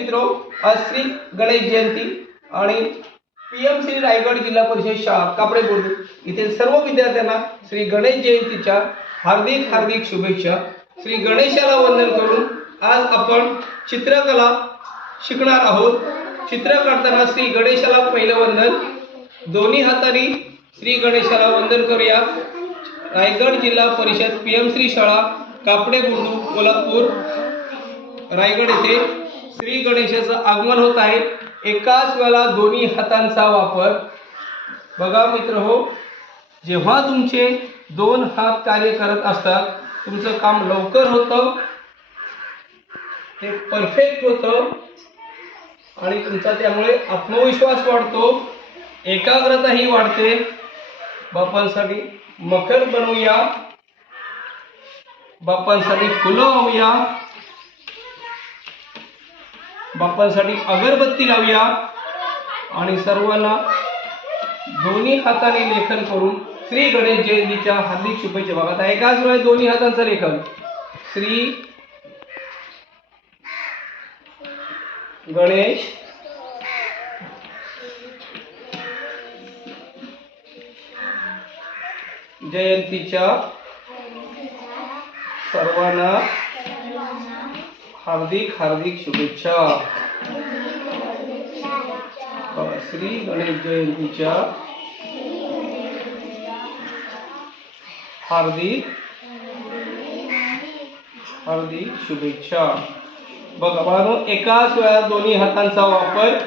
मित्रों, आज श्री गणेश जयंती आणि पीएमसी रायगड जिल्हा परिषद शाळा कापडे बुद्रुक येथील सर्व विद्यार्थ्यांना श्री गणेश जयंतीच्या हार्दिक हार्दिक शुभेच्छा। श्री गणेशाला वंदन करून आज आपण चित्रकला शिकणार आहोत। चित्र काढताना श्री गणेशाला पहिलं वंदन, दोन्ही हातांनी श्री गणेशाला वंदन करूया। रायगड जिल्हा परिषद पीएमसी शाळा कापडे बुद्रुक कोल्हापूर रायगड येथे श्री गणेशाचं आगमन होत आहे। एकाच वेळेला दोन्ही हातांचा वापर। बघा मित्रहो, जेव्हा तुमचे दोन हात कार्य करत असतात तुमचं काम लवकर होतं, ते परफेक्ट होतं आणि तुमचा त्यामुळे आत्मविश्वास वाढतो, एकाग्रताही वाढते। बाप्पांसाठी मखर बनवूया, बाप्पांसाठी फुलं वाहूया, बाप्पांसाठी अगरबत्ती लावूया आणि सर्वांना दोन्ही हाताने लेखन करून श्री गणेश जयंतीच्या हार्दिक शुभेच्छा। बघा आता एकाच वेळेस दोन्ही हातांचं लेखन। श्री गणेश जयंतीच्या सर्वांना हार्दिक हार्दिक शुभेच्छा। श्री गणेश जयंतीच्या हार्दिक हार्दिक शुभेच्छा। बघा बाळांनो, एकाच वेळा दोन्ही हातांचा वापर।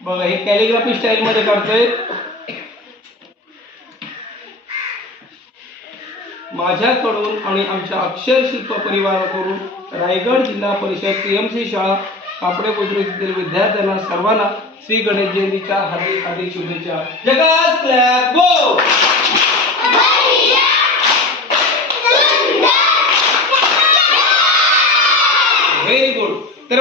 बघा हे कॅलिग्राफी स्टाईल मध्ये काढतोय। माझ्याकडून आणि आमच्या अक्षर शिल्प परिवाराकडून रायगड जिल्हा परिषद पीएमसी शाळा कापडे बुद्रुक येथील विद्यार्थ्यांना सर्वांना श्री गणेश जयंतीच्या हार्दिक हार्दिक शुभेच्छा। जगास क्लॅप गो। Very good. तर